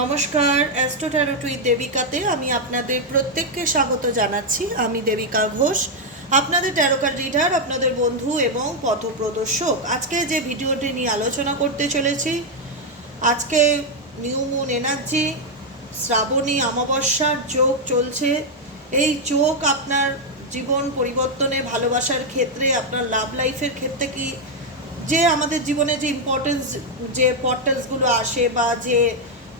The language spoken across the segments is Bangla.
নমস্কার অ্যাস্ট্রো ট্যারোটুই দেবিকাতে আমি আপনাদের প্রত্যেককে স্বাগত জানাচ্ছি। আমি দেবিকা ঘোষ, আপনাদের ট্যারোকার রিডার আপনাদের বন্ধু এবং পথপ্রদর্শক। আজকে যে ভিডিওটি নিয়ে আলোচনা করতে চলেছি, আজকে নিউ মুন এনার্জি শ্রাবণী অমাবস্যার যোগ চলছে। এই যোগ আপনার জীবন পরিবর্তনে, ভালোবাসার ক্ষেত্রে, আপনার লাভ লাইফের ক্ষেত্রে কি, যে আমাদের জীবনে যে ইম্পর্টেন্স যে পর্টালসগুলো আসে বা যে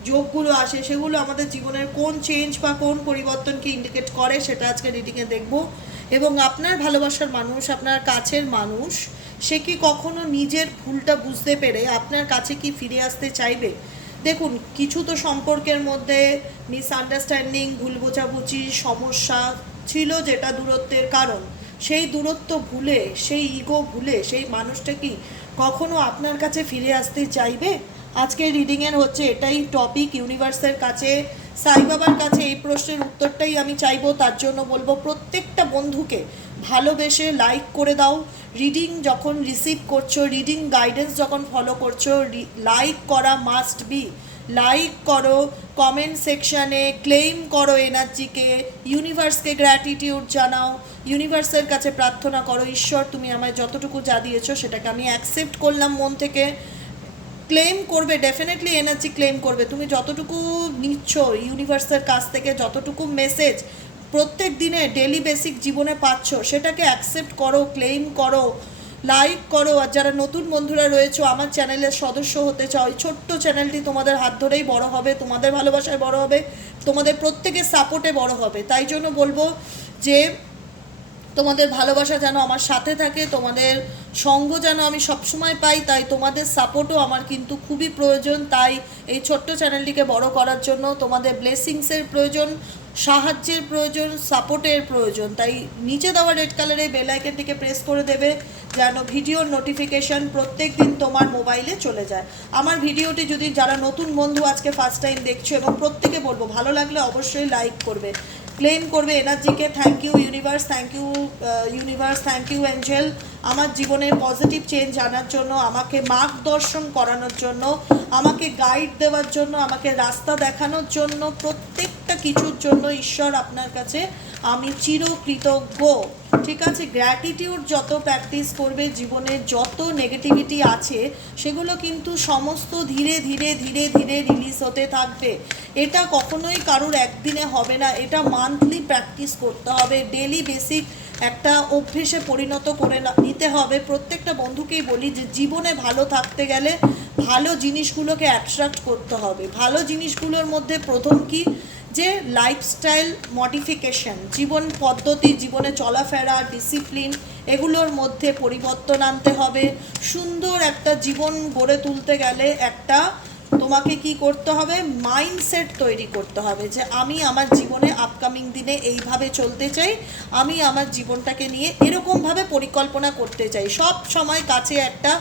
যোগগুলো আসে, সেগুলো আমাদের জীবনের কোন চেঞ্জ বা কোন পরিবর্তনকে ইন্ডিকেট করে সেটা আজকে রিডিংয়ে দেখব। এবং আপনার ভালোবাসার মানুষ, আপনার কাছের মানুষ, সে কি কখনো নিজের ভুলটা বুঝতে পেরে আপনার কাছে কি ফিরে আসতে চাইবে? দেখুন, কিছু তো সম্পর্কের মধ্যে মিসআন্ডারস্ট্যান্ডিং ভুল বোঝাবুঝি, সমস্যা ছিল যেটা দূরত্বের কারণ। সেই দূরত্ব ভুলে, সেই ইগো ভুলে, সেই মানুষটা কি কখনো আপনার কাছে ফিরে আসতে চাইবে? আজকে রিডিংয়ের হচ্ছে এটাই টপিক ইউনিভার্সের কাছে, সাই বাবার কাছে এই প্রশ্নের উত্তরটাই আমি চাইব, তার জন্য বলব প্রত্যেকটা বন্ধুকে ভালোবেসে লাইক করে দাও। রিডিং যখন রিসিভ করছ, রিডিং গাইডেন্স যখন ফলো করছ লাইক করা মাস্ট বি লাইক করো কমেন্ট সেকশানে ক্লেম করো এনার্জিকে ইউনিভার্সকে গ্র্যাটিটিউড জানাও। ইউনিভার্সের কাছে প্রার্থনা করো, ঈশ্বর তুমি আমায় যতটুকু যা দিয়েছ সেটাকে আমি অ্যাকসেপ্ট করলাম মন থেকে। ক্লেম করবে ডেফিনেটলি এনার্জি ক্লেম করবে। তুমি যতটুকু নিচ্ছ ইউনিভার্সের কাছ থেকে, যতটুকু মেসেজ প্রত্যেক দিনে ডেলি বেসিক জীবনে পাচ্ছ, সেটাকে অ্যাকসেপ্ট করো ক্লেম করো লাইক করো। আর যারা নতুন বন্ধুরা রয়েছে, আমার চ্যানেলের সদস্য হতে চাও, এই ছোট্ট চ্যানেলটি তোমাদের হাত ধরেই বড় হবে, তোমাদের ভালোবাসায় বড় হবে, তোমাদের প্রত্যেকের সাপোর্টে বড় হবে। তাই জন্য বলব যে, তোমাদের ভালোবাসা যেন আমার সাথে থাকে, তোমাদের সঙ্গ যেন আমি সবসময় পাই, তাই তোমাদের সাপোর্টও আমার কিন্তু খুবই প্রয়োজন। তাই এই ছোট্ট চ্যানেলটিকে বড় করার জন্য তোমাদের ব্লেসিংসের প্রয়োজন, সাহায্যের প্রয়োজন সাপোর্টের প্রয়োজন। তাই নিচে দেওয়া রেড কালারের বেল আইকনটিকে প্রেস করে দেবে, যেন ভিডিওর নোটিফিকেশন প্রত্যেক দিন তোমার মোবাইলে চলে যায়। আমার ভিডিওটি যদি যারা নতুন বন্ধু আজকে ফার্স্ট টাইম দেখছ এবং প্রত্যেকে বলব, ভালো লাগলে অবশ্যই লাইক করবে। ক্লেম করবে এনার্জিকে thank you universe thank you universe thank you angel আমার জীবনে পজিটিভ চেঞ্জ আনার জন্য, আমাকে মার্গদর্শন করানোর জন্য, আমাকে গাইড দেওয়ার জন্য, আমাকে রাস্তা দেখানোর জন্য, প্রত্যেকটা কিছুর জন্য ঈশ্বর আপনার কাছে আমি চিরকৃতজ্ঞ। ঠিক আছে? গ্র্যাটিটিউড যত প্র্যাকটিস করবে, জীবনে যত নেগেটিভিটি আছে, সেগুলো কিন্তু সমস্ত ধীরে ধীরে ধীরে ধীরে রিলিজ হতে থাকবে। এটা কখনোই কারোর একদিনে হবে না। এটা মান্থলি প্র্যাকটিস করতে হবে। ডেলি বেসিক একটা অভ্যেসে পরিণত করে নিতে হবে। প্রত্যেকটা বন্ধুকেই বলি যে, জীবনে ভালো থাকতে গেলে ভালো জিনিসগুলোকে অ্যাট্রাক্ট করতে হবে। ভালো জিনিসগুলোর মধ্যে প্রথম কি? যে লাইফস্টাইল মডিফিকেশন জীবন পদ্ধতি, জীবনে চলাফেরা ডিসিপ্লিন এগুলোর মধ্যে পরিবর্তন আনতে হবে। সুন্দর একটা জীবন গড়ে তুলতে গেলে একটা তোমাকে কি করতে হবে? মাইন্ডসেট তৈরি করতে হবে যে আমি আমার জীবনে আপকামিং দিনে এইভাবে চলতে চাই, আমি আমার জীবনটাকে নিয়ে এরকমভাবে পরিকল্পনা করতে চাই। সব সময় কাছে একটা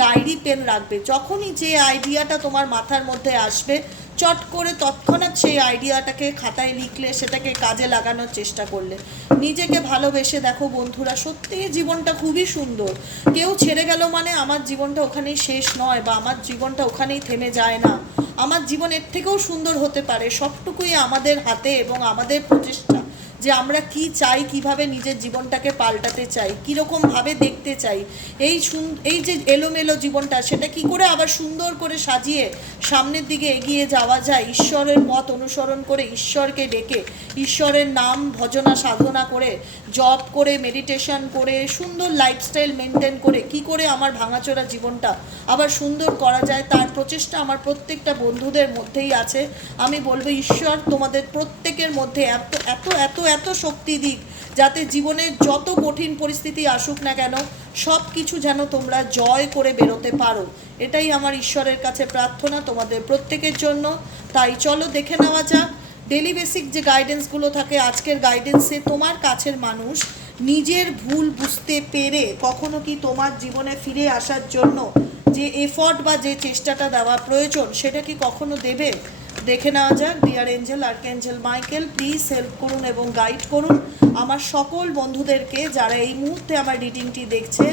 ডায়েরি পেন রাখবে। যখনই যে আইডিয়াটা তোমার মাথার মধ্যে আসবে চট করে তৎক্ষণাৎ সেই আইডিয়াটাকে খাতায় লিখলে, সেটাকে কাজে লাগানোর চেষ্টা করলে। নিজেকে ভালোবেসে দেখো বন্ধুরা সত্যিই জীবনটা খুবই সুন্দর। কেউ ছেড়ে গেল মানে আমার জীবনটা ওখানেই শেষ নয় বা আমার জীবনটা ওখানেই থেমে যায় না। আমার জীবন এর থেকেও সুন্দর হতে পারে। সবটুকুই আমাদের হাতে এবং আমাদের প্রচেষ্টা। যে আমরা কি চাই, কীভাবে নিজের জীবনটাকে পাল্টাতে চাই কীরকমভাবে দেখতে চাই, এই সুন- এই যে এলোমেলো জীবনটা, সেটা কি করে আবার সুন্দর করে সাজিয়ে সামনের দিকে এগিয়ে যাওয়া যায়? ঈশ্বরের পথ অনুসরণ করে ঈশ্বরকে ডেকে, ঈশ্বরের নাম ভজনা সাধনা করে জব করে মেডিটেশন করে, সুন্দর লাইফস্টাইল মেনটেন করে, কি করে আমার ভাঙাচোরা জীবনটা আবার সুন্দর করা যায়? তার প্রচেষ্টা আমার প্রত্যেকটা বন্ধুদের মধ্যেই আছে। আমি বলব, ঈশ্বর তোমাদের প্রত্যেকের মধ্যে এত এত এত এত শক্তি দিক যাতে জীবনের যত কঠিন পরিস্থিতি আসুক না কেন, সব কিছু যেন তোমরা জয় করে বেরোতে পারো। এটাই আমার ঈশ্বরের কাছে প্রার্থনা তোমাদের প্রত্যেকের জন্য। তাই চলো দেখে নেওয়া যাক। ডেলি বেসিক যে গাইডেন্সগুলো থাকে, আজকের গাইডেন্সে তোমার কাছের মানুষ নিজের ভুল বুঝতে পেরে কখনো কি তোমার জীবনে ফিরে আসার জন্য যে এফর্ট বা যে চেষ্টাটা দেওয়া প্রয়োজন, সেটা কি কখনো দেবে? দেখে নেওয়া যাক। Dear angel archangel Michael please help করুন এবং গাইড করুন। আমার সকল বন্ধুদেরকে যারা এই মুহূর্তে আমার রিডিংটি দেখছে,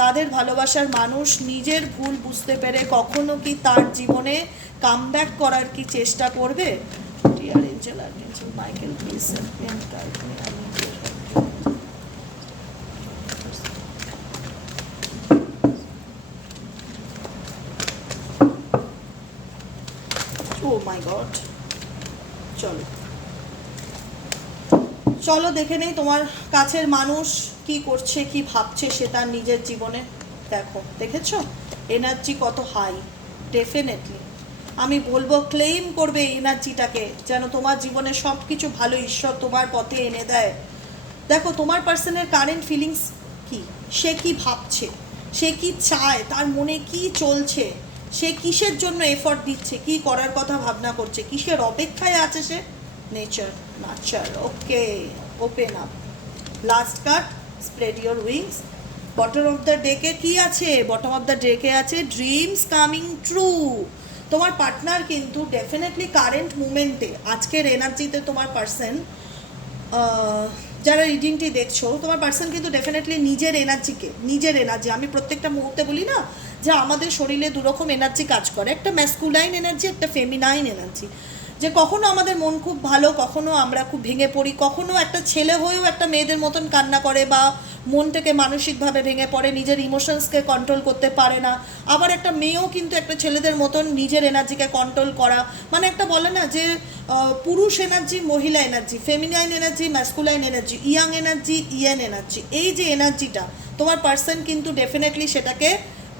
তাদের ভালোবাসার মানুষ নিজের ভুল বুঝতে পেরে কখনো কি তার জীবনে কাম ব্যাক করার কি চেষ্টা করবে? Dear angel archangel Michael please and guide I need your help oh my god চলো। চলো, দেখে নেই তোমার কাছের মানুষ কি করছে, কি ভাবছে সে তার নিজের জীবনে। দেখো, দেখেছ? এনার্জি কত হাই ডেফিনেটলি আমি বলব ক্লেইম করবে এনার্জিটাকে যেন তোমার জীবনে সব কিছু ভালো ঈশ্বর তোমার পথে এনে দেয়। দেখো, তোমার পার্সনের কারেন্ট ফিলিংস কি? সে কি ভাবছে? সে কি চায়? তার মনে কি চলছে? সে কিসের জন্য এফর্ট দিচ্ছে? কি করার কথা ভাবনা করছে? কিসের অপেক্ষায় আছে সে? Nature নাচার okay open up last cut spread your wings bottom of the ডেকে কি আছে? বটম অফ দ্য ডেকে আছে ড্রিমস কামিং ট্রু তোমার পার্টনার কিন্তু ডেফিনেটলি কারেন্ট মুমেন্টে আজকের এনার্জিতে তোমার পার্সন যারা রিডিংটি দেখছ, তোমার পার্সন কিন্তু ডেফিনেটলি নিজের এনার্জিকে নিজের এনার্জি আমি প্রত্যেকটা মুহূর্তে বলি না যে আমাদের শরীরে দুরকম এনার্জি কাজ করে। একটা ম্যাসকুলাইন এনার্জি একটা ফেমিনাইন এনার্জি যে কখনো আমাদের মন খুব ভালো, কখনো আমরা খুব ভেঙে পড়ি, কখনো একটা ছেলে হয়েও একটা মেয়েদের মতন কান্না করে বা মন থেকে মানসিকভাবে ভেঙে পড়ে, নিজের ইমোশনসকে কন্ট্রোল করতে পারে না। আবার একটা মেয়েও কিন্তু একটা ছেলেদের মতন নিজের এনার্জিকে কন্ট্রোল করা। মানে একটা বলে না যে পুরুষ এনার্জি মহিলা energy feminine energy masculine energy yang energy yin energy এই যে এনার্জিটা তোমার পার্সন কিন্তু ডেফিনেটলি সেটাকে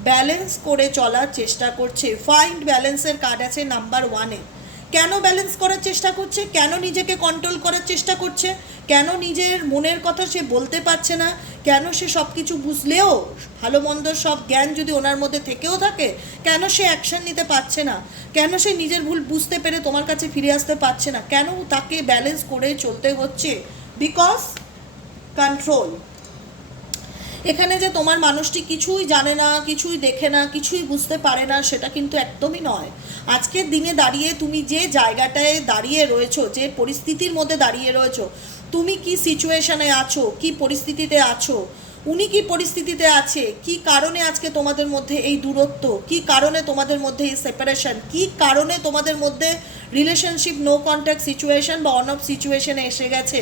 ব্যালেন্স করে চলার চেষ্টা করছে। ফাইন্ড ব্যালেন্সের কার্ড আছে নাম্বার ওয়ানে কেন ব্যালেন্স করার চেষ্টা করছে? কেন নিজেকে কন্ট্রোল করার চেষ্টা করছে? কেন নিজের মনের কথা সে বলতে পারছে না? কেন সে সব কিছু বুঝলেও ভালো মন্দ সব জ্ঞান যদি ওনার মধ্যে থেকেও থাকে, কেন সে অ্যাকশন নিতে পারছে না? কেন সে নিজের ভুল বুঝতে পেরে তোমার কাছে ফিরে আসতে পারছে না? কেন তাকে ব্যালেন্স করে চলতে হচ্ছে? বিকজ কন্ট্রোল এখানে যে তোমার মানুষটি কিছুই জানে না, কিছুই দেখে না, কিছুই বুঝতে পারে না, সেটা কিন্তু একদমই নয়। আজকের দিনে দাঁড়িয়ে তুমি যে জায়গাটায় দাঁড়িয়ে রয়েছো, যে পরিস্থিতির মধ্যে দাঁড়িয়ে রয়েছো, তুমি কি সিচুয়েশনে আছো, কি পরিস্থিতিতে আছো, উনি কি পরিস্থিতিতে আছে, কি কারণে আজকে তোমাদের মধ্যে এই দূরত্ব, কি কারণে তোমাদের মধ্যে এই সেপারেশন কি কারণে তোমাদের মধ্যে রিলেশনশিপ নো কন্ট্যাক্ট সিচুয়েশন বা অন অফ সিচুয়েশনে এসে গেছে,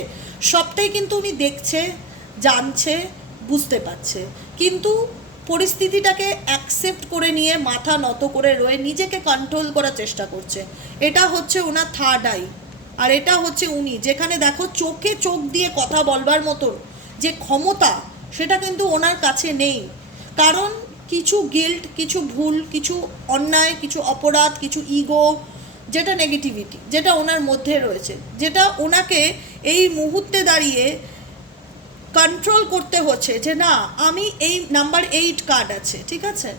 সবটাই কিন্তু উনি দেখছে, জানছে বুঝতে পারছে। কিন্তু পরিস্থিতিটাকে অ্যাকসেপ্ট করে নিয়ে, মাথা নত করে রয়ে নিজেকে কন্ট্রোল করার চেষ্টা করছে। এটা হচ্ছে ওনার থার্ড আই আর এটা হচ্ছে উনি, যেখানে দেখো চোখে চোখ দিয়ে কথা বলবার মতো যে ক্ষমতা, সেটা কিন্তু ওনার কাছে নেই। কারণ কিছু গিল্ট কিছু ভুল, কিছু অন্যায়, কিছু অপরাধ, কিছু ইগো যেটা নেগেটিভিটি যেটা ওনার মধ্যে রয়েছে, যেটা ওনাকে এই মুহূর্তে দাঁড়িয়ে কন্ট্রোল করতে হচ্ছে যে না, আমি এই নাম্বার এইট কার্ড আছে, ঠিক আছে?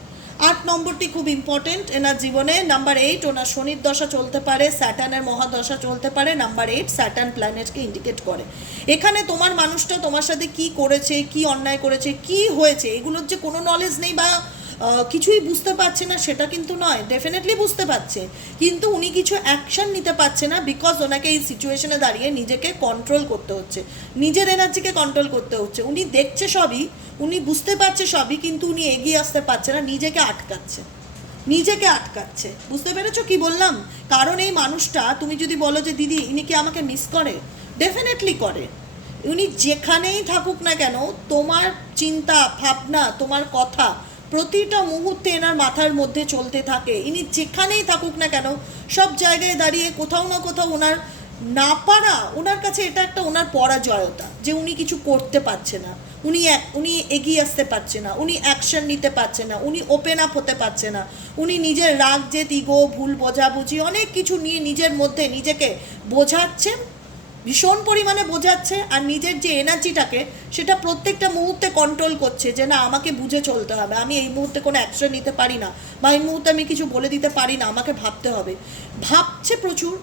আট নম্বরটি খুব ইম্পর্টেন্ট এনার জীবনে নাম্বার এইট ওনার শনির দশা চলতে পারে স্যাটার্নের মহাদশা চলতে পারে নাম্বার এইট স্যাটার্ন প্ল্যানেটকে ইন্ডিকেট করে। এখানে তোমার মানুষটা তোমার সাথে কি করেছে, কি অন্যায় করেছে, কি হয়েছে, এগুলোর যে কোনো নলেজ নেই বা কিছুই বুঝতে পারছে না, সেটা কিন্তু নয় ডেফিনেটলি বুঝতে পারছে। কিন্তু উনি কিছু অ্যাকশন নিতে পারছে না বিকজ ওনাকে এই সিচুয়েশনে দাঁড়িয়ে নিজেকে কন্ট্রোল করতে হচ্ছে। নিজের এনার্জিকে কন্ট্রোল করতে হচ্ছে। উনি দেখছে সবই, উনি বুঝতে পারছে সবই, কিন্তু উনি এগিয়ে আসতে পারছে না, নিজেকে আটকাচ্ছে। নিজেকে আটকাচ্ছে। বুঝতে পেরেছ কি বললাম? কারণ এই মানুষটা, তুমি যদি বলো যে, দিদি, ইনি কি আমাকে মিস করে? ডেফিনেটলি করে। উনি যেখানেই থাকুক না কেন, তোমার চিন্তা, ভাবনা, তোমার কথা প্রতিটা মুহূর্তে এনার মাথার মধ্যে চলতে থাকে। ইনি যেখানেই থাকুক না কেন, সব জায়গায় দাঁড়িয়ে কোথাও না কোথাও ওনার না পারা, ওনার কাছে এটা একটা ওনার পরাজয়তা যে উনি কিছু করতে পারছে না। উনি এক, উনি এগিয়ে আসতে পারছে না, উনি অ্যাকশন নিতে পারছে না, উনি ওপেন আপ হতে পারছে না। উনি নিজের রাগ, জেদ ইগো ভুল, বোঝাবুঝি অনেক কিছু নিয়ে নিজের মধ্যে নিজেকে বোঝাচ্ছেন। ভীষণ পরিমাণে বোঝাচ্ছে আর নিজের যে এনার্জিটাকে সেটা প্রত্যেকটা মুহূর্তে কন্ট্রোল করছে যে না, আমাকে বুঝে চলতে হবে। আমি এই মুহূর্তে কোনো অ্যাকশন নিতে পারি না বা এই মুহূর্তে আমি কিছু বলে দিতে পারি না, আমাকে ভাবতে হবে। ভাবছে প্রচুর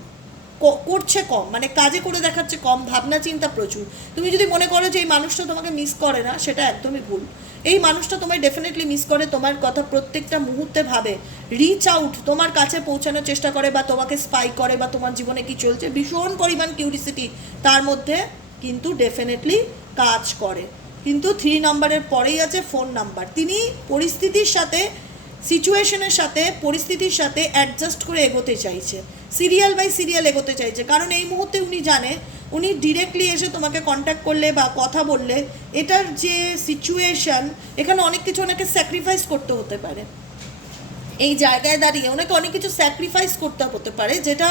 করছে কম মানে কাজে করে দেখাচ্ছে কম, ভাবনা চিন্তা প্রচুর। তুমি যদি মনে করো যে এই মানুষটা তোমাকে মিস করে না, সেটা একদমই ভুল। এই মানুষটা তোমায় ডেফিনেটলি মিস করে, তোমার কথা প্রত্যেকটা মুহূর্তে ভাবে। রিচ আউট তোমার কাছে পৌঁছানোর চেষ্টা করে বা তোমাকে স্পাই করে বা তোমার জীবনে কি চলছে, ভীষণ পরিমাণ কিউরিসিটি তার মধ্যে কিন্তু ডেফিনেটলি কাজ করে। কিন্তু থ্রি নাম্বারের পরেই আছে ফোন নাম্বার তিনি পরিস্থিতির সাথে সিচুয়েশনের সাথে, পরিস্থিতির সাথে অ্যাডজাস্ট করে এগোতে চাইছে। সিরিয়াল বাই সিরিয়াল এগোতে চাইছে। কারণ এই মুহূর্তে উনি জানে, উনি ডিরেক্টলি এসে তোমাকে কন্ট্যাক্ট করলে বা কথা বললে, এটার যে সিচুয়েশন এখানে অনেক কিছু ওনাকে স্যাক্রিফাইস করতে হতে পারে। এই জায়গায় দাঁড়িয়ে ওনাকে অনেক কিছু স্যাক্রিফাইস করতে হতে পারে, যেটা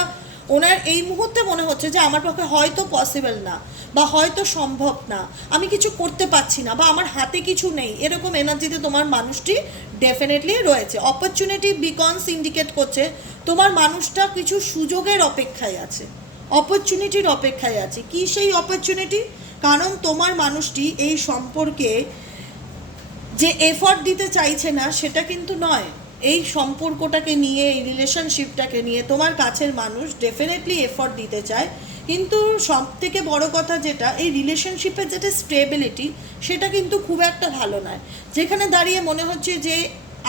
ওনার এই মুহূর্তে মনে হচ্ছে যে আমার পক্ষে হয়তো পসিবল না বা হয়তো সম্ভব না। আমি কিছু করতে পারছি না বা আমার হাতে কিছু নেই। এরকম এনার্জিতে তোমার মানুষটি ডেফিনেটলি রয়েছে। অপরচুনিটি বিকনস ইন্ডিকেট করছে, তোমার মানুষটা কিছু সুযোগের অপেক্ষায় আছে। অপরচুনিটির অপেক্ষায় আছে। কি সেই অপরচুনিটি কারণ তোমার মানুষটি এই সম্পর্কে যে এফর্ট দিতে চাইছে না, সেটা কিন্তু নয়। এই সম্পর্কটাকে নিয়ে, এই রিলেশনশিপটাকে নিয়ে তোমার কাছের মানুষ ডেফিনেটলি এফর্ট দিতে চায়। কিন্তু সব থেকে বড় কথা যেটা, এই রিলেশনশিপের যেটা স্টেবিলিটি সেটা কিন্তু খুব একটা ভালো নয়। যেখানে দাঁড়িয়ে মনে হচ্ছে যে,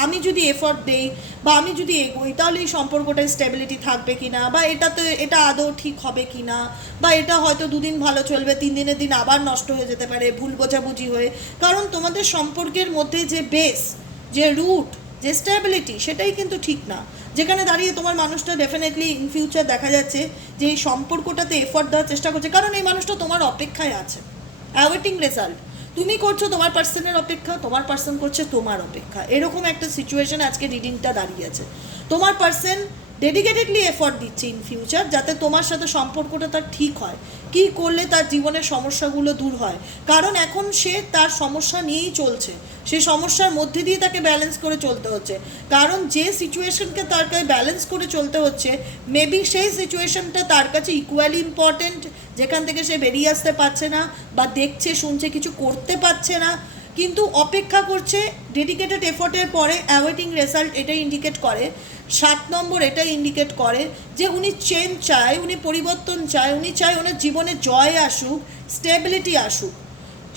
আমি যদি এফর্ট দেই বা আমি যদি এগোই, তাহলে এই সম্পর্কটায় স্টেবিলিটি থাকবে কি না বা এটাতে এটা আদৌ ঠিক হবে কি না বা এটা হয়তো দুদিন ভালো চলবে, তিন দিনের দিন আবার নষ্ট হয়ে যেতে পারে, ভুল বোঝাবুঝি হয়ে। কারণ তোমাদের সম্পর্কের মধ্যে যে বেস যে রুট যে স্টেবিলিটি সেটাই কিন্তু ঠিক না। যেখানে দাঁড়িয়ে তোমার মানুষটা ডেফিনেটলি ইন ফিউচার দেখা যাচ্ছে যে এই সম্পর্কটাতে এফর্ট দেওয়ার চেষ্টা করছে। কারণ এই মানুষটা তোমার অপেক্ষায় আছে। অ্যাওয়েটিং রেজাল্ট তুমি করছ তোমার পার্সনের অপেক্ষা, তোমার পার্সন করছে তোমার অপেক্ষা। এরকম একটা সিচুয়েশন আজকে রিডিংটা দাঁড়িয়ে আছে। তোমার পার্সন ডেডিকেটেডলি এফোর্ট দিচ্ছে ইন ফিউচার যাতে তোমার সাথে সম্পর্কটা তার ঠিক হয়। কি করলে তার জীবনের সমস্যাগুলো দূর হয়? কারণ এখন সে তার সমস্যা নিয়েই চলছে। সে সমস্যার মধ্যে দিয়ে তাকে ব্যালেন্স করে চলতে হচ্ছে। কারণ যে সিচুয়েশনকে তার কাছে ব্যালেন্স করে চলতে হচ্ছে মেবি সেই সিচুয়েশনটা তার কাছে ইকুয়ালি ইম্পর্টেন্ট যেখান থেকে সে বেরিয়ে আসতে পারছে না বা দেখছে, শুনছে, কিছু করতে পারছে না। কিন্তু অপেক্ষা করছে ডেডিকেটেড এফোর্টের পরে অ্যাওয়েটিং রেজাল্ট এটাই ইন্ডিকেট করে, সাত নম্বর এটাই ইন্ডিকেট করে যে উনি চেঞ্জ চায়, উনি পরিবর্তন চায়, উনি চায় ওনার জীবনে জয় আসুক স্টেবিলিটি আসুক।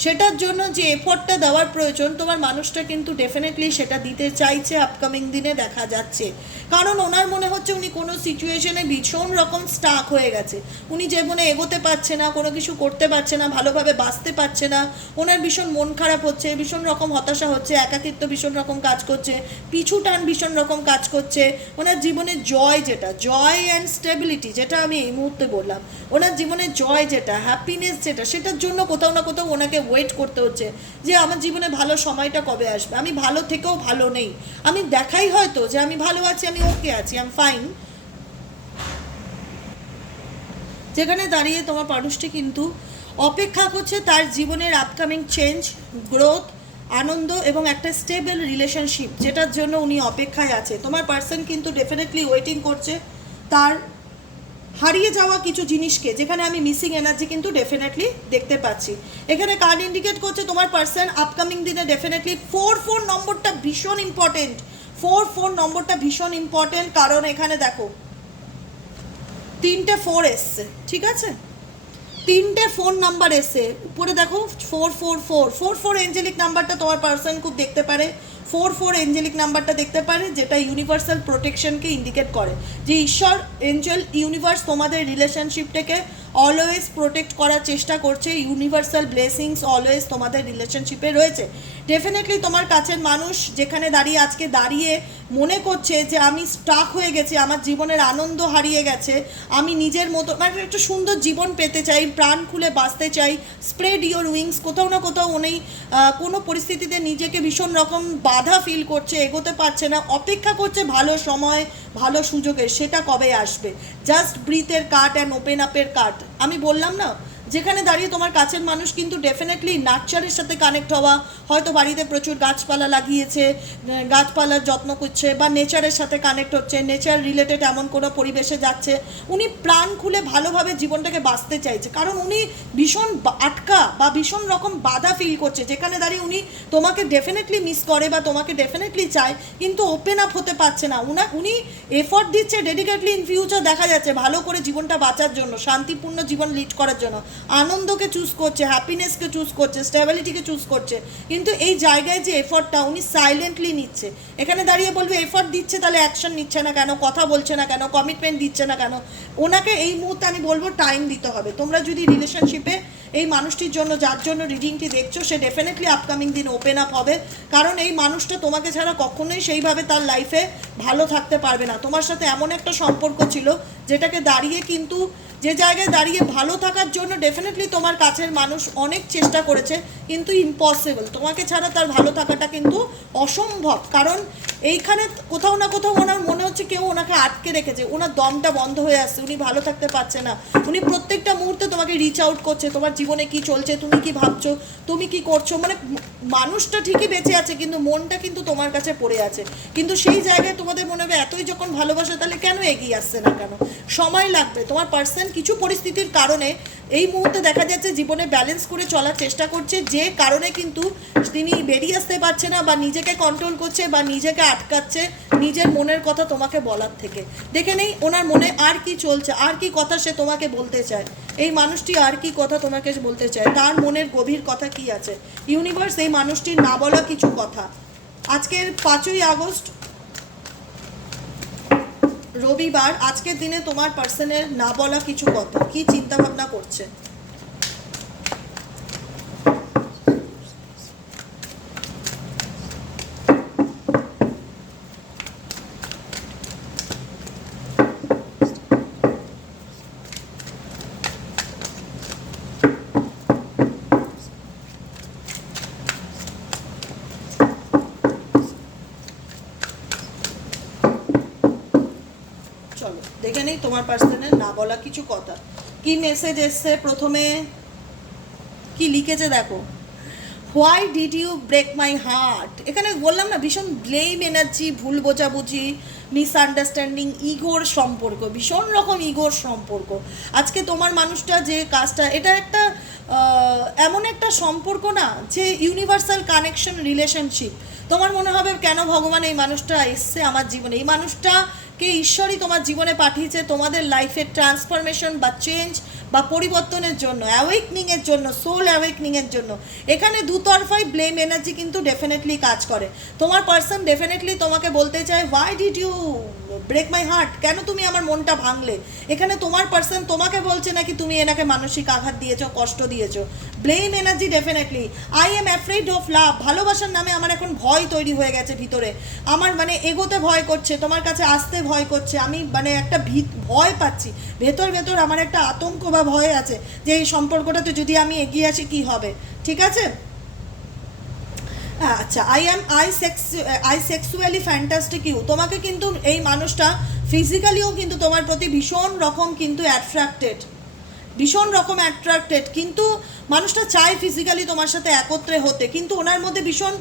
সেটার জন্য যে এফোর্টটা দেওয়ার প্রয়োজন, তোমার মানুষটা কিন্তু ডেফিনেটলি সেটা দিতে চাইছে আপকামিং দিনে, দেখা যাচ্ছে। কারণ ওনার মনে হচ্ছে উনি কোনো সিচুয়েশনে ভীষণ রকম স্টাক হয়ে গেছে। উনি জীবনে এগোতে পারছে না, কোনো কিছু করতে পারছে না, ভালোভাবে বাঁচতে পারছে না, ওনার ভীষণ মন খারাপ হচ্ছে, ভীষণ রকম হতাশা হচ্ছে, একাকিত্ব ভীষণ রকম কাজ করছে, পিছু টান ভীষণ রকম কাজ করছে। ওনার জীবনে জয় যেটা, জয় অ্যান্ড স্টেবিলিটি যেটা আমি এই মুহূর্তে বললাম, ওনার জীবনে জয় যেটা হ্যাপিনেস যেটা, সেটার জন্য কোথাও না কোথাও ওনাকে ওয়েট করতে হচ্ছে যে আমার জীবনে ভালো সময়টা কবে আসবে? আমি ভালো থেকেও ভালো নেই। আমি দেখাই হয়তো যে আমি ভালো আছি, আমি ওকে আছি আম ফাইন যেখানে দাঁড়িয়ে তোমার মানুষটি কিন্তু অপেক্ষা করছে তার জীবনের আপকামিং চেঞ্জ গ্রোথ আনন্দ এবং একটা স্টেবল রিলেশনশিপ যেটার জন্য উনি অপেক্ষায় আছে। তোমার পার্সন কিন্তু ডেফিনেটলি ওয়েটিং করছে তার হারিয়ে যাওয়া কিছু জিনিসকে, যেখানে আমি মিসিং এনার্জি কিন্তু ডেফিনেটলি দেখতে পাচ্ছি। এখানে কার্ড ইন্ডিকেট করছে তোমার পার্সন আপকামিং দিনে ডেফিনেটলি ফোর ফোর নম্বরটা ভীষণ ইম্পর্টেন্ট ফোর ফোর নম্বরটা ভীষণ ইম্পর্টেন্ট কারণ এখানে দেখো, তিনটে ফোর এসছে, ঠিক আছে? তিনটে ফোন নাম্বার এসে উপরে দেখো four four four four four angelic নাম্বারটা তোমার পার্সন খুব দেখতে পারে ফোর ফোর এঞ্জেলিক নাম্বারটা দেখতে পারে, যেটা ইউনিভার্সাল প্রোটেকশনকে ইন্ডিকেট করে, যে ঈশ্বর এঞ্জেল ইউনিভার্স তোমাদের রিলেশনশিপটাকে অলওয়েজ প্রোটেক্ট করার চেষ্টা করছে ইউনিভার্সাল ব্লেসিংস অলওয়েজ তোমাদের রিলেশনশিপে রয়েছে। ডেফিনেটলি তোমার কাছের মানুষ যেখানে দাঁড়িয়ে আজকে দাঁড়িয়ে মনে করছে যে আমি স্টাক হয়ে গেছি, আমার জীবনের আনন্দ হারিয়ে গেছে, আমি নিজের মতো মানে একটু সুন্দর জীবন পেতে চাই, প্রাণ খুলে বাঁচতে চাই স্প্রেড ইওর উইংস কোথাও না কোথাও উনি কোনো পরিস্থিতিতে নিজেকে ভীষণ রকম বাধা ফিল করছে, এগোতে পারছে না, অপেক্ষা করছে ভালো সময়, ভালো সুযোগের সেটা কবে আসবে? জাস্ট ব্রিথের কাট অ্যান্ড ওপেন আপের কাট আমি বললাম না? যেখানে দাঁড়িয়ে তোমার কাছের মানুষ কিন্তু ডেফিনেটলি নার্চারের সাথে কানেক্ট হওয়া হয়তো বাড়িতে প্রচুর গাছপালা লাগিয়েছে গাছপালার যত্ন করছে বা নেচারের সাথে কানেক্ট হচ্ছে নেচার রিলেটেড এমন কোনো পরিবেশে যাচ্ছে, উনি প্রাণ খুলে ভালোভাবে জীবনটাকে বাঁচতে চাইছে। কারণ উনি ভীষণ আটকা বা ভীষণ রকম বাধা ফিল করছে। যেখানে দাঁড়িয়ে উনি তোমাকে ডেফিনেটলি মিস করে বা তোমাকে ডেফিনেটলি চায়, কিন্তু ওপেন আপ হতে পারছে না। উনা, উনি এফর্ট দিচ্ছে ডেডিকেটলি ইন ফিউচার দেখা যাচ্ছে ভালো করে জীবনটা বাঁচার জন্য, শান্তিপূর্ণ জীবন লিড করার জন্য। আনন্দকে চুজ করছে হ্যাপিনেসকে চুজ করছে স্টেবিলিটিকে চুজ করছে। কিন্তু এই জায়গায় যে এফোর্টটা উনি সাইলেন্টলি নিচ্ছে। এখানে দাঁড়িয়ে বলবে, এফোর্ট দিচ্ছে তাহলে অ্যাকশন নিচ্ছে না কেন? কথা বলছে না কেন? কমিটমেন্ট দিচ্ছে না কেন? ওনাকে এই মুহূর্তে আমি বলব টাইম দিতে হবে। তোমরা যদি রিলেশনশিপে এই মানুষটির জন্য, যার জন্য রিডিংটি দেখছ, সে ডেফিনেটলি আপকামিং দিন ওপেন আপ হবে। কারণ এই মানুষটা তোমাকে ছাড়া কখনোই সেইভাবে তার লাইফে ভালো থাকতে পারবে না। তোমার সাথে এমন একটা সম্পর্ক ছিল, যেটাকে দাঁড়িয়ে কিন্তু, যে জায়গায় দাঁড়িয়ে ভালো থাকার জন্য ডেফিনেটলি তোমার কাছের মানুষ অনেক চেষ্টা করেছে, কিন্তু ইম্পসিবল তোমাকে ছাড়া তার ভালো থাকাটা কিন্তু অসম্ভব। কারণ এইখানে কোথাও না কোথাও ওনার মনে হচ্ছে কেউ ওনাকে আটকে রেখেছে। ওনার দমটা বন্ধ হয়ে আসছে, উনি ভালো থাকতে পারছে না। উনি প্রত্যেকটা মুহূর্তে তোমাকে রিচ আউট করছে, তোমার জীবনে কি চলছে, তুমি কি ভাবছ, তুমি কি করছ মানে মানুষটা ঠিকই বেঁচে আছে, কিন্তু মনটা কিন্তু তোমার কাছে পড়ে আছে। কিন্তু সেই জায়গায় তোমাদের মনে হবে, এতই যখন ভালোবাসা, তাহলে কেন এগিয়ে আসছে না কেন? সময় লাগবে, তোমার পার্সন কিছু পরিস্থিতির কারণে এই মুহূর্তে দেখা যাচ্ছে জীবনে ব্যালেন্স করে চলার চেষ্টা করছে, যে কারণে কিন্তু তিনি বেরিয়ে আসতে পারছে না, বা নিজেকে কন্ট্রোল করছে, বা নিজেকে আটকাচ্ছে নিজের মনের কথা তোমাকে বলার থেকে। দেখে নেই, ওনার মনে আর কি চলছে, আর কি কথা সে তোমাকে বলতে চায়। এই মানুষটি আর কি কথা তোমাকে বলতে চায়? তার মনের গভীর কথা কি আছে? ইউনিভার্স, এই মানুষটির না বলা কিছু কথা। আজকের পাঁচই আগস্ট, রবিবার, আজকের দিনে তোমার পার্সনের না বলা কিছু কথা। কি চিন্তা ভাবনা করছে চলো দেখে নেই, তোমার পার্সনের না বলা কিছু কথা। কি মেসেজ এসছে? প্রথমে কি লিখেছে দেখো? Why did you break my heart এখানে বললাম না, ভীষণ ব্লেম এনার্জি ভুল বোঝাবুঝি মিসআন্ডারস্ট্যান্ডিং ইগোর সম্পর্ক, ভীষণ রকম ইগোর সম্পর্ক। আজকে তোমার মানুষটা যে কাজটা, এটা একটা এমন একটা সম্পর্ক না, যে ইউনিভার্সাল কানেকশন রিলেশনশিপ তোমার মনে হবে, কেন ভগবান এই মানুষটা এসছে আমার জীবনে? এই মানুষটাকে ঈশ্বরই তোমার জীবনে পাঠিয়েছে তোমাদের লাইফের ট্রান্সফরমেশন বা চেঞ্জ বা পরিবর্তনের জন্য অ্যাওয়েকনিংয়ের জন্য সোল অ্যাওয়েকনিংয়ের জন্য। এখানে দুতরফাই ব্লেম এনার্জি কিন্তু ডেফিনেটলি কাজ করে। তোমার পার্সন ডেফিনেটলি তোমাকে বলতে চায় why did you break my heart কেন তুমি আমার মনটা ভাঙলে? এখানে তোমার পার্সন তোমাকে বলছে নাকি তুমি এনাকে মানসিক আঘাত দিয়েছ, কষ্ট দিয়েছ। Blame energy definitely I am afraid of love ভালোবাসার নামে আমার এখন ভয় তৈরি হয়ে গেছে ভিতরে। আমার মানে এগোতে ভয় করছে, তোমার কাছে আসতে ভয় করছে। আমি মানে একটা ভিত ভয় পাচ্ছি। ভেতর ভেতর আমার একটা আতঙ্ক বা ভয় আছে যে এই সম্পর্কটাতে যদি আমি এগিয়ে আসি কি হবে? ঠিক আছে? আচ্ছা I am I sex I sexually fantastic you তোমাকে কিন্তু এই মানুষটা ফিজিক্যালিও কিন্তু তোমার প্রতি ভীষণ রকম কিন্তু অ্যাট্রাক্টেড ভীষণ রকম অ্যাট্রাক্টেড কিন্তু মানুষটা চায় ফিজিক্যালি তোমার সাথে একত্রে হতে। কিন্তু ওনার মধ্যে ভীষণ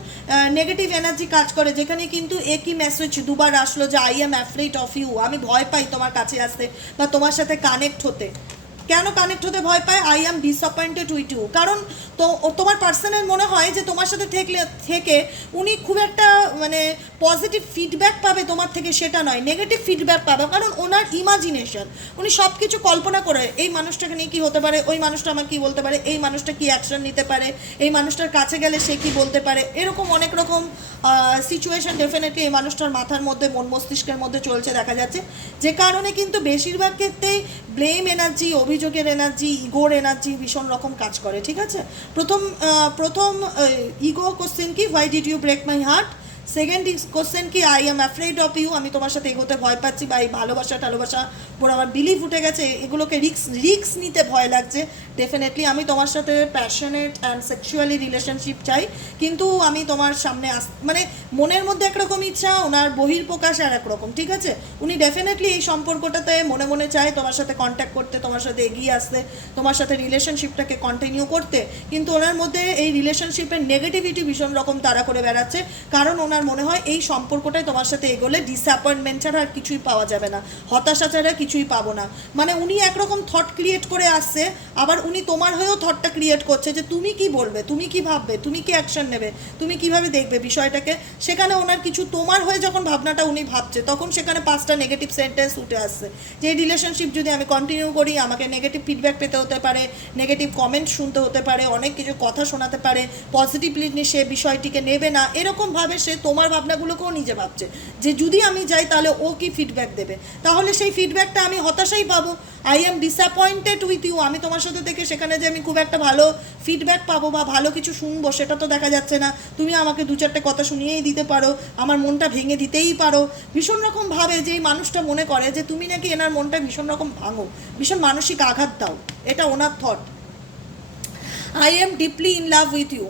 নেগেটিভ এনার্জি কাজ করে। যেখানে কিন্তু একই মেসেজ দুবার আসলো যে I am afraid of you আমি ভয় পাই তোমার কাছে আসতে বা তোমার সাথে কানেক্ট হতে। কেন কানেক্ট হতে ভয় পায়? I am disappointed with you কারণ তো তোমার পার্সনের মনে হয় যে তোমার সাথে থেকলে, থেকে উনি খুব একটা মানে পজিটিভ ফিডব্যাক পাবে তোমার থেকে, সেটা নয়। নেগেটিভ ফিডব্যাক পাবে, কারণ ওনার ইমাজিনেশন উনি সব কিছু কল্পনা করে, এই মানুষটাকে নিয়ে কী হতে পারে, ওই মানুষটা আমার কী বলতে পারে, এই মানুষটা কী অ্যাকশন নিতে পারে, এই মানুষটার কাছে গেলে সে কী বলতে পারে, এরকম অনেক রকম সিচুয়েশন ডেফিনেটলি এই মানুষটার মাথার মধ্যে, মন মস্তিষ্কের মধ্যে চলছে, দেখা যাচ্ছে। যে কারণে কিন্তু বেশিরভাগ ক্ষেত্রেই ব্লেম এনার্জি অভিযোগের এনার্জি ইগোর এনার্জি ভীষণ রকম কাজ করে, ঠিক আছে? প্রথম প্রথম ইগো কোশ্চেন কি why did you break my heart second question কি I am afraid of you আমি তোমার সাথে এগোতে ভয় পাচ্ছি বা এই ভালোবাসা টালোবাসা পুরো আমার বিলিভ উঠে গেছে, এগুলোকে রিক্স রিক্স নিতে ভয় লাগছে। ডেফিনেটলি আমি তোমার সাথে প্যাশনেট অ্যান্ড সেক্সুয়ালি রিলেশনশিপ চাই, কিন্তু আমি তোমার সামনে আস মানে মনের মধ্যে একরকম ইচ্ছা, ওনার বহির প্রকাশ আর একরকম, ঠিক আছে? উনি ডেফিনেটলি এই সম্পর্কটাতে মনে মনে চায় তোমার সাথে কন্ট্যাক্ট করতে, তোমার সাথে এগিয়ে আসতে, তোমার সাথে রিলেশনশিপটাকে কন্টিনিউ করতে, কিন্তু ওনার মধ্যে এই রিলেশনশিপের নেগেটিভিটি ভীষণ রকম তারা করে বেড়াচ্ছে, কারণ ওনার মনে হয় এই সম্পর্কটাই তোমার সাথে এগোলে ডিসঅ্যাপয়েন্টমেন্ট ছাড়া আর কিছুই পাওয়া যাবে না। হতাশা ছাড়া কিছুই পাবো না। মানে উনি একরকম থট ক্রিয়েট করে আসছে, আবার উনি তোমার হয়েও থটটা ক্রিয়েট করছে যে তুমি কি বলবে, তুমি কি ভাববে, তুমি কি অ্যাকশন নেবে, তুমি কীভাবে দেখবে বিষয়টাকে? সেখানে ওনার কিছু তোমার হয়ে যখন ভাবনাটা উনি ভাবছে, তখন সেখানে পাঁচটা নেগেটিভ সেন্টেন্স উঠে আসছে। যে এই রিলেশনশিপ যদি আমি কন্টিনিউ করি, আমাকে নেগেটিভ ফিডব্যাক পেতে হতে পারে নেগেটিভ কমেন্ট শুনতে হতে পারে, অনেক কিছু কথা শোনাতে পারে পজিটিভলি সে বিষয়টিকে নেবে না এরকমভাবে সে তোমার ভাবনাগুলোকেও নিজে ভাবছে। যে যদি আমি যাই, তাহলে ও কি ফিডব্যাক দেবে? তাহলে সেই ফিডব্যাকটা আমি হতাশাই পাবো। I am disappointed with you আমি তোমার সাথে থেকে সেখানে যে আমি খুব একটা ভালো ফিডব্যাক পাবো বা ভালো কিছু শুনব, সেটা তো দেখা যাচ্ছে না। তুমি আমাকে দু চারটে কথা শুনিয়েই দিতে পারো, আমার মনটা ভেঙে দিতেই পারো। ভীষণ রকম ভাবে যে মানুষটা মনে করে যে তুমি নাকি এনার মনটা ভীষণ রকম ভাঙো, ভীষণ মানসিক আঘাত দাও, এটা ওনার thought I am deeply in love with you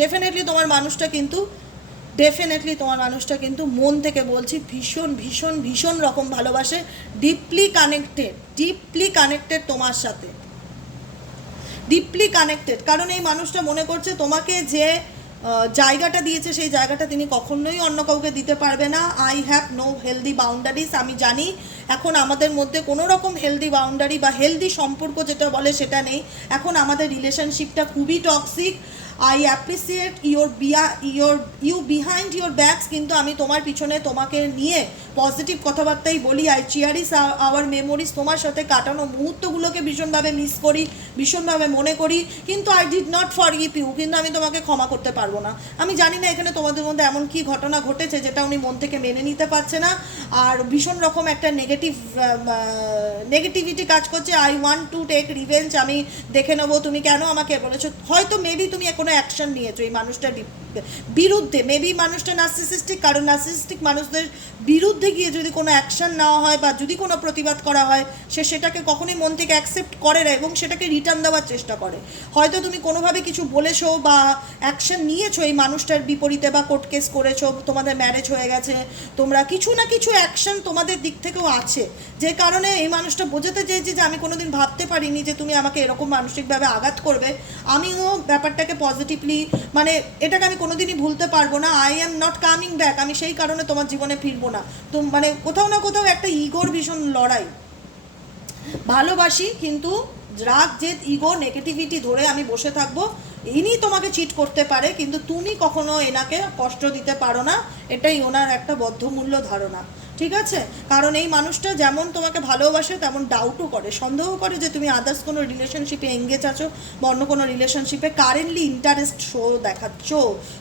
definitely তোমার মানুষটা কিন্তু ডেফিনেটলি তোমার মানুষটা কিন্তু মন থেকে বলছি ভীষণ ভীষণ ভীষণ রকম ভালোবাসে ডিপলি কানেক্টেড ডিপলি কানেক্টেড তোমার সাথে। ডিপলি কানেক্টেড কারণ এই মানুষটা মনে করছে তোমাকে যে জায়গাটা দিয়েছে সেই জায়গাটা তিনি কখনোই অন্য কাউকে দিতে পারবে না। I have no healthy boundaries আমি জানি এখন আমাদের মধ্যে কোনো রকম হেলদি বাউন্ডারি বা হেলদি সম্পর্ক যেটা বলে সেটা নেই। এখন আমাদের রিলেশনশিপটা খুবই toxic I appreciate your be your you behind your bags কিন্তু আমি তোমার পিছনে তোমাকে নিয়ে পজিটিভ কথাবার্তাই বলি। আই চিয়ারিস আওয়ার মেমোরিজ তোমার সাথে কাটানো মুহূর্তগুলোকে ভীষণভাবে মিস করি, ভীষণভাবে মনে করি। কিন্তু I did not forgive you কিন্তু আমি তোমাকে ক্ষমা করতে পারব না। আমি জানি না এখানে তোমাদের মধ্যে এমন কি ঘটনা ঘটেছে যেটা উনি মন থেকে মেনে নিতে পারছে না। আর ভীষণ রকম একটা নেগেটিভ নেগেটিভিটি কাজ করছে। I want to take revenge আমি দেখে নেব তুমি কেন আমাকে বলেছ। হয়তো মেবি তুমি কোনো অ্যাকশন নিয়েছো? এই মানুষটার বিরুদ্ধে মেবি মানুষটা নার্সিসিস্টিক কারণ নার্সিসিস্টিক মানুষদের বিরুদ্ধে গিয়ে যদি কোনো অ্যাকশন নেওয়া হয় বা যদি কোনো প্রতিবাদ করা হয়, সে সেটাকে কখনোই মন থেকে অ্যাকসেপ্ট করে না এবং সেটাকে রিটার্ন দেওয়ার চেষ্টা করে। হয়তো তুমি কোনোভাবে কিছু বলেছ বা অ্যাকশন নিয়েছো এই মানুষটার বিপরীতে বা কোর্ট কেস করেছ, তোমাদের ম্যারেজ হয়ে গেছে, তোমরা কিছু না কিছু অ্যাকশন তোমাদের দিক থেকেও আছে। যে কারণে এই মানুষটা বোঝাতে চেয়েছে যে আমি কোনোদিন ভাবতে পারিনি যে তুমি আমাকে এরকম মানসিকভাবে আঘাত করবে। আমিও ব্যাপারটাকে পজিটিভলি মানে এটাকে আমি কোনোদিনই ভুলতে পারব না। I am not coming back আমি সেই কারণে তোমার জীবনে ফিরবো না। তো মানে কোথাও না কোথাও একটা ইগোর ভীষণ লড়াই। ভালোবাসি, কিন্তু রাগ যে ইগো নেগেটিভিটি ধরে আমি বসে থাকব। ইনি তোমাকে চিট করতে পারে, কিন্তু তুমি কখনো এনাকে কষ্ট দিতে পারো না। এটাই ওনার একটা বদ্ধমূল্য ধারণা। ঠিক আছে? কারণ এই মানুষটা যেমন তোমাকে ভালোবাসে, তেমন ডাউটও করে। সন্দেহ করে যে তুমি আদার্স কোনো রিলেশনশিপে এঙ্গেজ আছো বা অন্য কোনো রিলেশনশিপে কারেন্টলি ইন্টারেস্ট শো দেখাচ্ছ।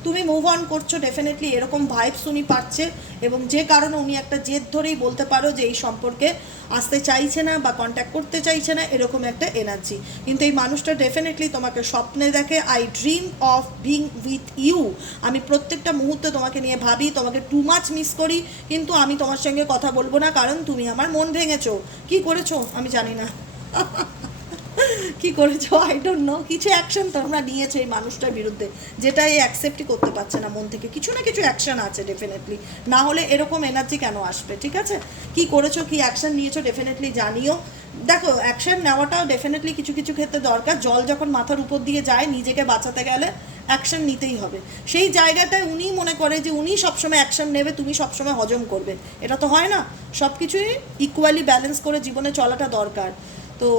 তুমি মুভ অন করছ ডেফিনেটলি এরকম ভাইবস উনি পাচ্ছে এবং যে কারণে উনি একটা জেদ ধরেই বলতে পারো যে এই সম্পর্কে আসতে চাইছে না বা কন্ট্যাক্ট করতে চাইছে না, এরকম একটা এনার্জি কিন্তু এই মানুষটা ডেফিনেটলি তোমাকে স্বপ্নে দেখে I dream of being with you আমি প্রত্যেকটা মুহূর্তে তোমাকে নিয়ে ভাবি, তোমাকে টু মাচ মিস করি, কিন্তু আমি তোমার সঙ্গে কথা বলব না, কারণ তুমি আমার মন ভেঙেছো। কি করেছ? আমি জানি না। কি করেছ? আই ডোন্ট নো কিছু অ্যাকশন তোমরা নিয়েছো এই মানুষটার বিরুদ্ধে, যেটা এই অ্যাকসেপ্টই করতে পারছে না মন থেকে। কিছু না কিছু অ্যাকশন আছে ডেফিনেটলি না হলে এরকম এনার্জি কেন আসবে, ঠিক আছে? কি করেছ, কি অ্যাকশন নিয়েছো ডেফিনেটলি জানিও। দেখো অ্যাকশন নেওয়াটাও ডেফিনেটলি কিছু কিছু ক্ষেত্রে দরকার। জল যখন মাথার উপর দিয়ে যায়, নিজেকে বাঁচাতে গেলে অ্যাকশন নিতেই হবে। সেই জায়গাটায় উনি মনে করে যে উনি সবসময় অ্যাকশন নেবে, তুমি সবসময় হজম করবে। এটা তো হয় না। সব কিছুই ইকুয়ালি ব্যালেন্স করে জীবনে চলাটা দরকার। তো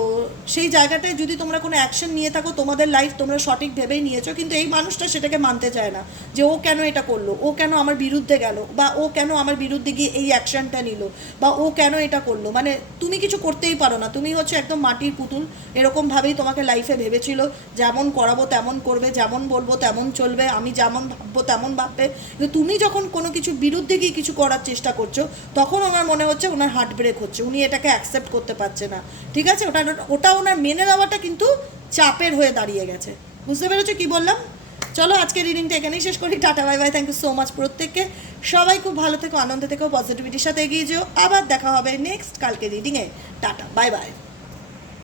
সেই জায়গাটায় যদি তোমরা কোনো অ্যাকশন নিয়ে থাকো, তোমাদের লাইফ তোমরা সঠিক ভেবেই নিয়েছো, কিন্তু এই মানুষটা সেটাকে মানতে চায় না। যে ও কেন এটা করল? ও কেন আমার বিরুদ্ধে গেল? বা ও কেন আমার বিরুদ্ধে গিয়ে এই অ্যাকশনটা নিল? বা ও কেন এটা করল? মানে তুমি কিছু করতেই পারো না। তুমি হচ্ছে একদম মাটির পুতুল। এরকমভাবেই তোমাকে লাইফে ভেবেছিল। যেমন করাবো, তেমন করবে, যেমন বলব, তেমন চলবে, আমি যেমন ভাববো, তেমন ভাববে। কিন্তু তুমি যখন কোনো কিছু বিরুদ্ধে গিয়ে কিছু করার চেষ্টা করছ, তখন আমার মনে হচ্ছে ওনার হার্ট ব্রেক হচ্ছে। উনি এটাকে অ্যাকসেপ্ট করতে পারছে না। ঠিক আছে? ওটা ওটা ওনার মেনে নেওয়াটা কিন্তু চাপের হয়ে দাঁড়িয়ে গেছে। বুঝতে পেরেছ কি বললাম? চলো আজকে রিডিংটা এখানেই শেষ করি। Tata bye bye thank you so much প্রত্যেককে। সবাই খুব ভালো থেকো, আনন্দ থেকো পজিটিভিটির সাথে এগিয়ে যেও। আবার দেখা হবে নেক্সট কালকে রিডিংয়ে টাটা বাই বাই